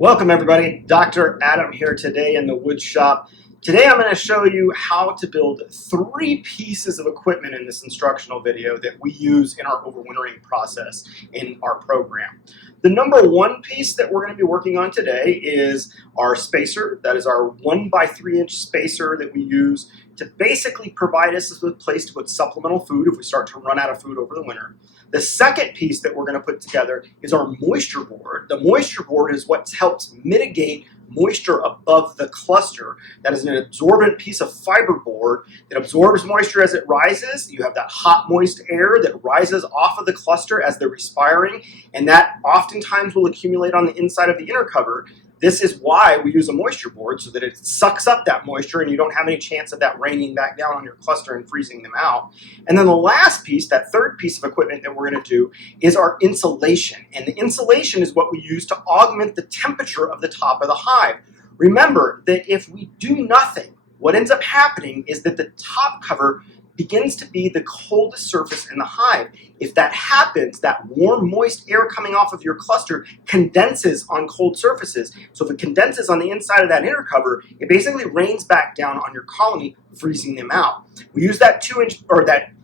Welcome everybody, Dr. Adam here today in the wood shop. Today I'm going to show you how to build 3 pieces of equipment in this instructional video that we use in our overwintering process in our program. The number 1 piece that we're going to be working on today is our spacer. That is our 1 by 3 inch spacer that we use to basically provide us with a place to put supplemental food if we start to run out of food over the winter. The second piece that we're going to put together is our moisture board. The moisture board is what helps mitigate moisture above the cluster. That is an absorbent piece of fiber board that absorbs moisture as it rises. You have that hot, moist air that rises off of the cluster as they're respiring, and that oftentimes will accumulate on the inside of the inner cover. This is why we use a moisture board, so that it sucks up that moisture and you don't have any chance of that raining back down on your cluster and freezing them out. And then the last piece, that third piece of equipment that we're going to do, is our insulation. And the insulation is what we use to augment the temperature of the top of the hive. Remember that if we do nothing, what ends up happening is that the top cover begins to be the coldest surface in the hive. If that happens, that warm, moist air coming off of your cluster condenses on cold surfaces. So if it condenses on the inside of that inner cover, it basically rains back down on your colony, freezing them out. We use that 2-inch, or that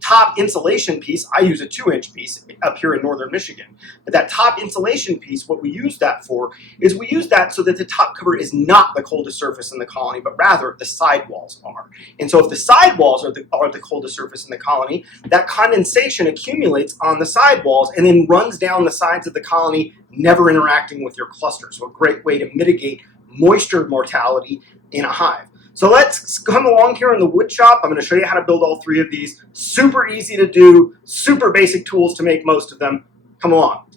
top insulation piece. I use a 2-inch piece up here in northern Michigan. But that top insulation piece, what we use that for is we use that so that the top cover is not the coldest surface in the colony, but rather the sidewalls are. And so if the sidewalls are the coldest surface in the colony, that condensation accumulates on the sidewalls and then runs down the sides of the colony, never interacting with your cluster. So a great way to mitigate moisture mortality in a hive. So let's come along here in the wood shop. I'm going to show you how to build all 3 of these. Super easy to do, super basic tools to make most of them. Come along.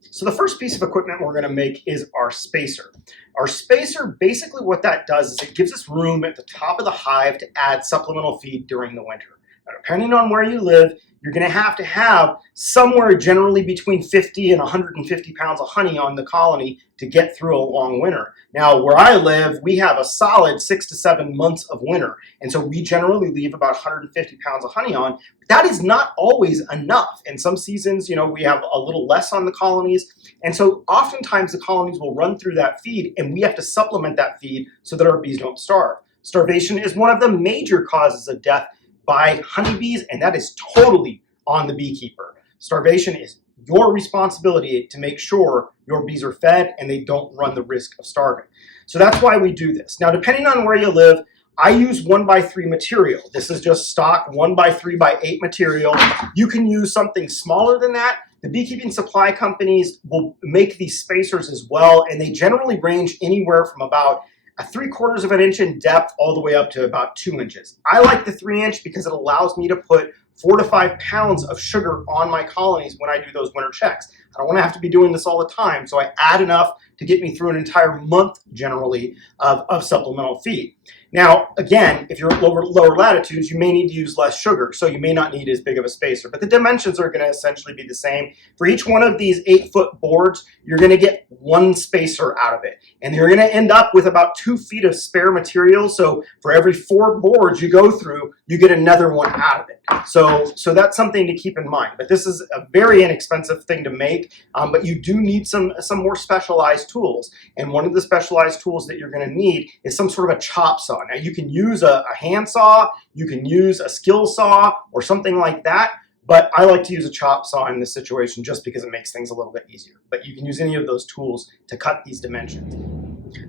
So the first piece of equipment we're going to make is our spacer. Our spacer, basically what that does is it gives us room at the top of the hive to add supplemental feed during the winter. Now, depending on where you live, you're going to have somewhere generally between 50 and 150 pounds of honey on the colony to get through a long winter. Now, where I live, we have a solid 6 to 7 months of winter, and so we generally leave about 150 pounds of honey on. That is not always enough. In some seasons, we have a little less on the colonies, and so oftentimes the colonies will run through that feed, and we have to supplement that feed so that our bees don't starve. Starvation is one of the major causes of death by honeybees, and that is totally on the beekeeper. Starvation is your responsibility to make sure your bees are fed and they don't run the risk of starving. So that's why we do this. Now, depending on where you live, I use 1 by 3 material. This is just stock 1 by 3 by 8 material. You can use something smaller than that. The beekeeping supply companies will make these spacers as well, and they generally range anywhere from about 3/4 of an inch in depth all the way up to about 2 inches. I like the 3-inch because it allows me to put 4 to 5 pounds of sugar on my colonies when I do those winter checks. I don't want to have to be doing this all the time, so I add enough to get me through an entire month generally of supplemental feed. Now, again, if you're at lower latitudes, you may need to use less sugar, so you may not need as big of a spacer, but the dimensions are going to essentially be the same. For each one of these 8-foot boards, you're going to get 1 spacer out of it, and you're going to end up with about 2 feet of spare material, so for every 4 boards you go through, you get another one out of it. So that's something to keep in mind, but this is a very inexpensive thing to make, but you do need some more specialized tools, and one of the specialized tools that you're going to need is some sort of a chop saw. Now, you can use a hand saw, you can use a skill saw, or something like that, but I like to use a chop saw in this situation just because it makes things a little bit easier. But you can use any of those tools to cut these dimensions.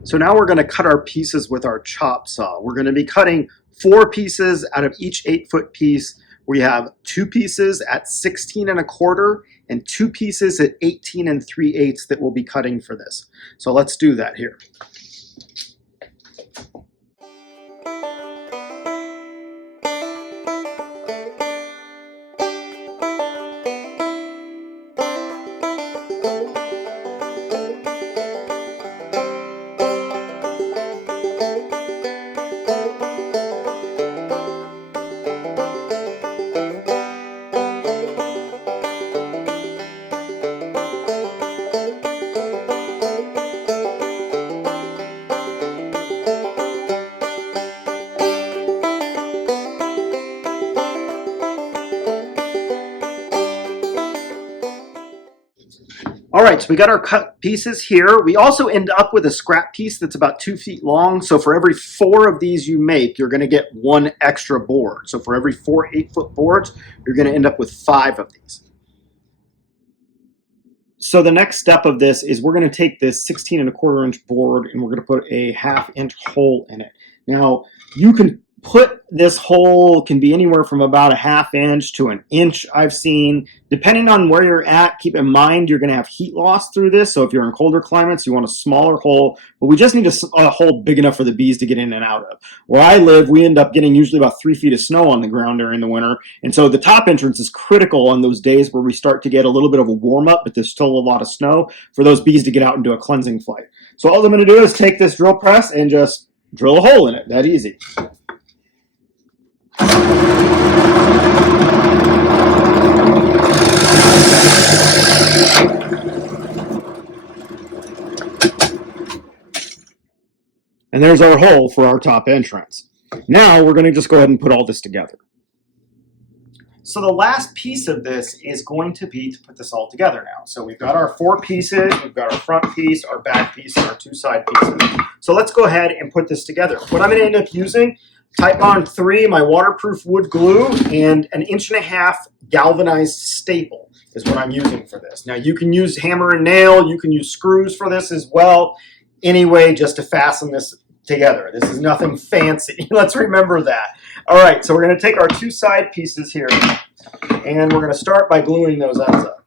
So now we're going to cut our pieces with our chop saw. We're going to be cutting 4 pieces out of each 8-foot piece. We have 2 pieces at 16 1/4 and 2 pieces at 18 3/8 that we'll be cutting for this. So let's do that here. All right, so we got our cut pieces here. We also end up with a scrap piece that's about 2 feet long. So for every 4 of these you make, you're going to get 1 extra board. So for every 4 8-foot boards, you're going to end up with 5 of these. So the next step of this is we're going to take this 16 1/4 inch board and we're going to put a 1/2 inch hole in it. Now you can put this hole, can be anywhere from about a 1/2 inch to 1 inch I've seen. Depending on where you're at, keep in mind you're going to have heat loss through this. So if you're in colder climates, you want a smaller hole, but we just need a hole big enough for the bees to get in and out of. Where I live, we end up getting usually about 3 feet of snow on the ground during the winter. And so the top entrance is critical on those days where we start to get a little bit of a warm up, but there's still a lot of snow for those bees to get out and do a cleansing flight. So all I'm going to do is take this drill press and just drill a hole in it. That easy. And there's our hole for our top entrance. Now we're going to just go ahead and put all this together. So the last piece of this is going to be to put this all together now. So we've got our 4 pieces, we've got our front piece, our back piece, and our 2 side pieces. So let's go ahead and put this together. What I'm going to end up using, Type Bond 3, my waterproof wood glue, and an 1.5 inch galvanized staple is what I'm using for this. Now you can use hammer and nail, you can use screws for this as well. Anyway, just to fasten this together. This is nothing fancy. Let's remember that. All right, so we're going to take our 2 side pieces here, and we're going to start by gluing those ends up.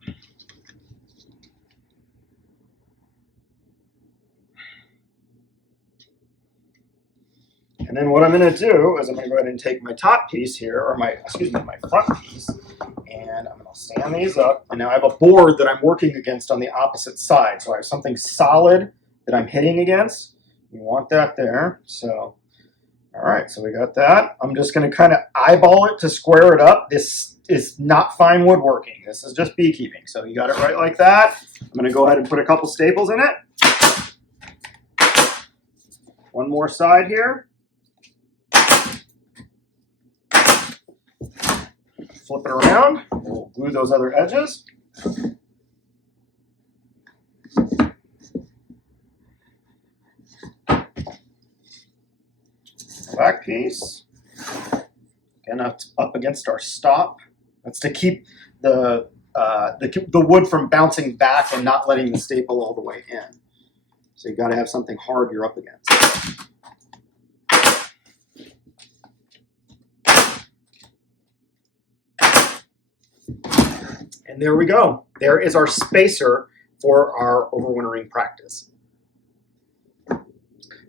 And then what I'm going to do is I'm going to go ahead and take my top piece here, or my front piece, and I'm going to stand these up. And now I have a board that I'm working against on the opposite side. So I have something solid that I'm hitting against. You want that there. So, all right, so we got that. I'm just going to kind of eyeball it to square it up. This is not fine woodworking. This is just beekeeping. So you got it right like that. I'm going to go ahead and put a couple staples in it. One more side here. Flip it around. We'll glue those other edges. Back piece. Again, up against our stop. That's to keep the wood from bouncing back and not letting the staple all the way in. So you got to have something hard you're up against. And there we go. There is our spacer for our overwintering practice.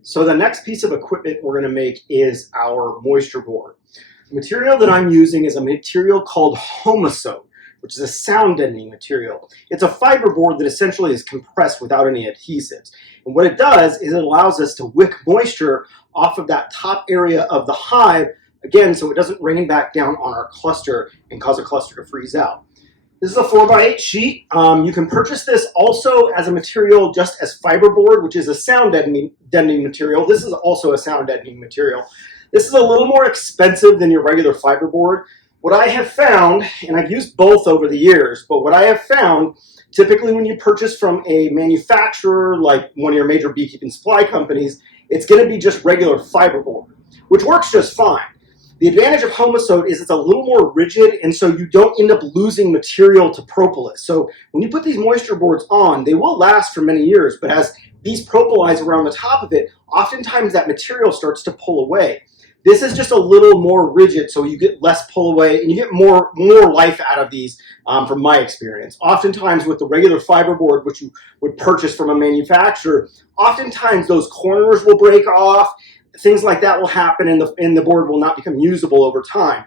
So the next piece of equipment we're going to make is our moisture board. The material that I'm using is a material called Homosote, which is a sound deadening material. It's a fiber board that essentially is compressed without any adhesives. And what it does is it allows us to wick moisture off of that top area of the hive, again, so it doesn't rain back down on our cluster and cause a cluster to freeze out. This is a 4x8 sheet. You can purchase this also as a material just as fiberboard, which is a sound deadening material. This is also a sound deadening material. This is a little more expensive than your regular fiberboard. What I have found, and I've used both over the years, but what I have found, typically when you purchase from a manufacturer like one of your major beekeeping supply companies, it's going to be just regular fiberboard, which works just fine. The advantage of Homosote is it's a little more rigid, and so you don't end up losing material to propolis. So when you put these moisture boards on, they will last for many years, but as bees propolis around the top of it, oftentimes that material starts to pull away. This is just a little more rigid, so you get less pull away, and you get more life out of these from my experience. Oftentimes with the regular fiberboard, which you would purchase from a manufacturer, oftentimes those corners will break off. Things like that will happen, and the board will not become usable over time.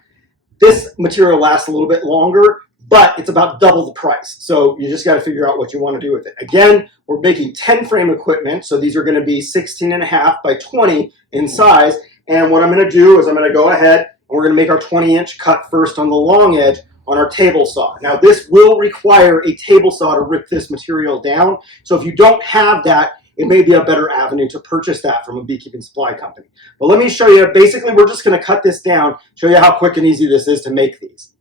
This material lasts a little bit longer, but it's about double the price. So you just got to figure out what you want to do with it. Again, we're making 10 frame equipment, so these are going to be 16.5 by 20 in size. And what I'm going to do is I'm going to go ahead and we're going to make our 20-inch cut first on the long edge on our table saw. Now this will require a table saw to rip this material down. So if you don't have that, it may be a better avenue to purchase that from a beekeeping supply company. But let me show you, basically we're just going to cut this down, show you how quick and easy this is to make these.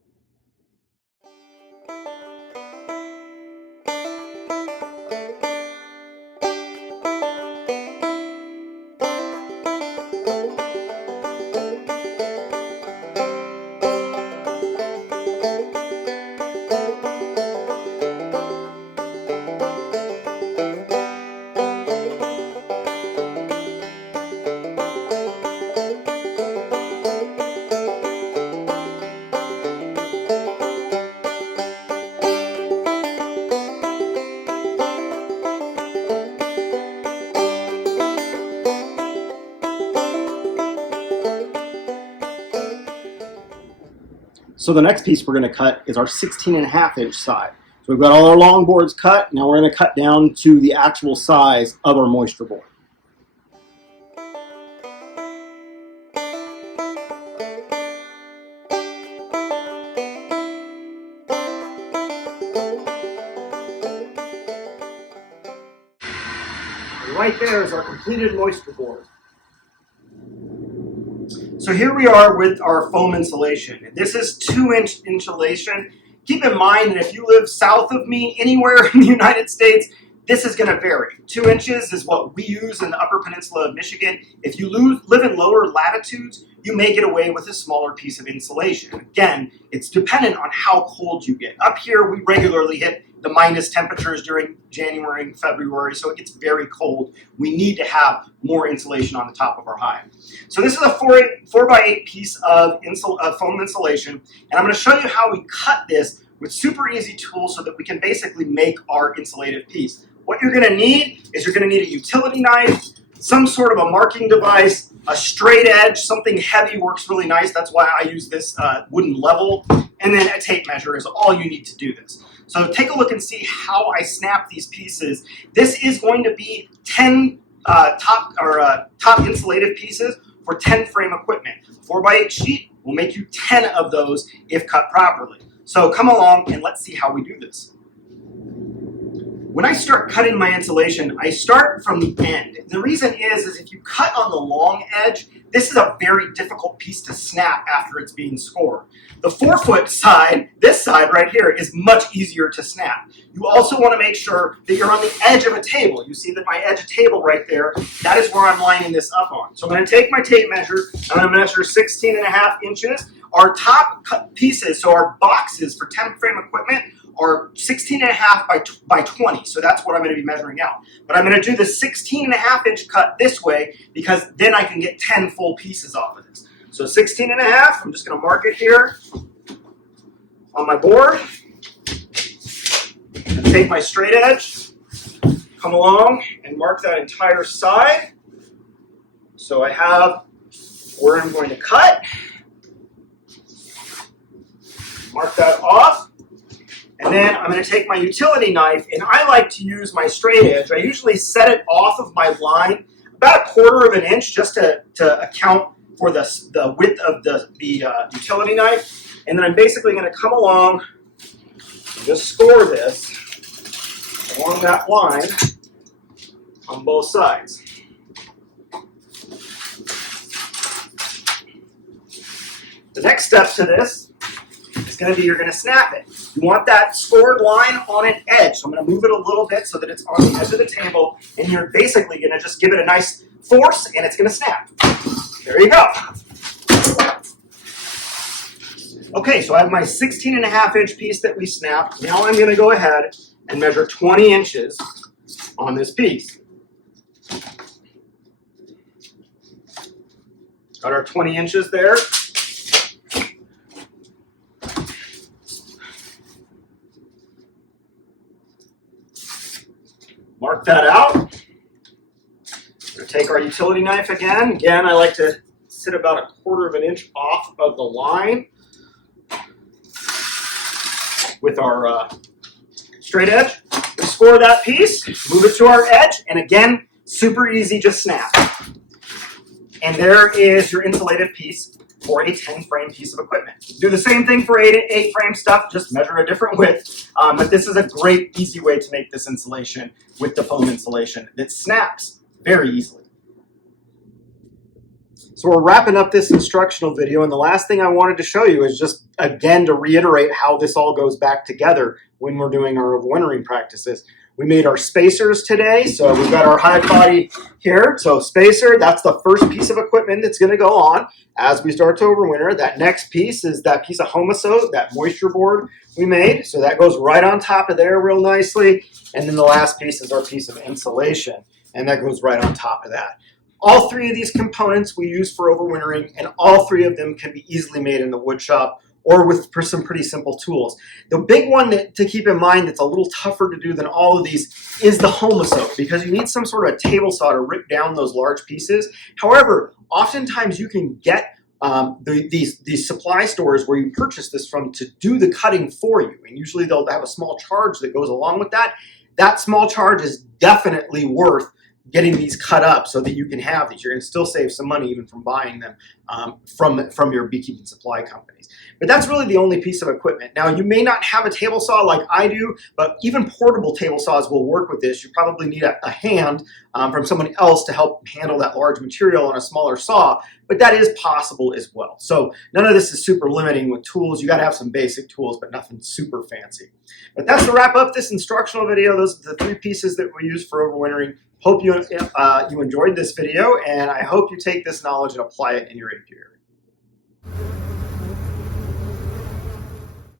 So the next piece we're going to cut is our 16.5-inch side. So we've got all our long boards cut. Now we're going to cut down to the actual size of our moisture board. And right there is our completed moisture board. So here we are with our foam insulation. This is 2-inch insulation. Keep in mind that if you live south of me, anywhere in the United States, this is going to vary. 2 inches is what we use in the Upper Peninsula of Michigan. If you live in lower latitudes, you may get away with a smaller piece of insulation. Again, it's dependent on how cold you get. Up here, we regularly hit the minus temperatures during January and February, so it gets very cold. We need to have more insulation on the top of our hive. So this is a 4x8 piece of foam insulation, and I'm going to show you how we cut this with super easy tools so that we can basically make our insulated piece. What you're going to need is you're going to need a utility knife, some sort of a marking device, a straight edge, something heavy works really nice. That's why I use this wooden level, and then a tape measure is all you need to do this. So take a look and see how I snap these pieces. This is going to be 10 top insulated pieces for 10 frame equipment. 4x8 sheet will make you 10 of those if cut properly. So come along and let's see how we do this. When I start cutting my insulation, I start from the end. The reason is if you cut on the long edge, this is a very difficult piece to snap after it's being scored. The 4-foot side, this side right here, is much easier to snap. You also want to make sure that you're on the edge of a table. You see that my edge of table right there, that is where I'm lining this up on. So I'm going to take my tape measure, I'm going to measure 16.5 inches. Our top cut pieces, so our boxes for 10 frame equipment, are 16.5 by 20, so that's what I'm going to be measuring out. But I'm going to do the 16.5-inch cut this way because then I can get 10 full pieces off of this. So 16.5, I'm just going to mark it here on my board. And take my straight edge, come along and mark that entire side. So I have where I'm going to cut. Mark that off. And then I'm going to take my utility knife, and I like to use my straight edge. I usually set it off of my line about 1/4 of an inch just to account for the width of the utility knife. And then I'm basically going to come along and just score this along that line on both sides. The next step to this is going to be you're going to snap it. You want that scored line on an edge. So I'm going to move it a little bit so that it's on the edge of the table, and you're basically going to just give it a nice force, and it's going to snap. There you go. Okay, so I have my 16.5-inch piece that we snapped. Now I'm going to go ahead and measure 20 inches on this piece. Got our 20 inches there. Mark that out. We're going to take our utility knife again. Again, I like to sit about 1/4 of an inch off of the line with our straight edge. We score that piece, move it to our edge, and again, super easy, just snap. And there is your insulated piece for a 10-frame piece of equipment. Do the same thing for 8-frame stuff, just measure a different width. But this is a great, easy way to make this insulation with the foam insulation that snaps very easily. So we're wrapping up this instructional video, and the last thing I wanted to show you is just, again, to reiterate how this all goes back together when we're doing our overwintering practices. We made our spacers today, so we've got our hive body here. So spacer, that's the first piece of equipment that's going to go on as we start to overwinter. That next piece is that piece of Homosote, that moisture board we made. So that goes right on top of there real nicely. And then the last piece is our piece of insulation, and that goes right on top of that. All three of these components we use for overwintering, and all three of them can be easily made in the wood shop or with some pretty simple tools. The big one to keep in mind that's a little tougher to do than all of these is the Homosote, because you need some sort of table saw to rip down those large pieces. However, oftentimes you can get these supply stores where you purchase this from to do the cutting for you, and usually they'll have a small charge that goes along with that. That small charge is definitely worth getting these cut up so that you can have these. You're going to still save some money even from buying them from your beekeeping supply companies. But that's really the only piece of equipment. Now, you may not have a table saw like I do, but even portable table saws will work with this. You probably need a hand from someone else to help handle that large material on a smaller saw, but that is possible as well. So none of this is super limiting with tools. You got to have some basic tools, but nothing super fancy. But that's to wrap up this instructional video. Those are the 3 pieces that we use for overwintering. Hope you enjoyed this video, and I hope you take this knowledge and apply it in your apiary.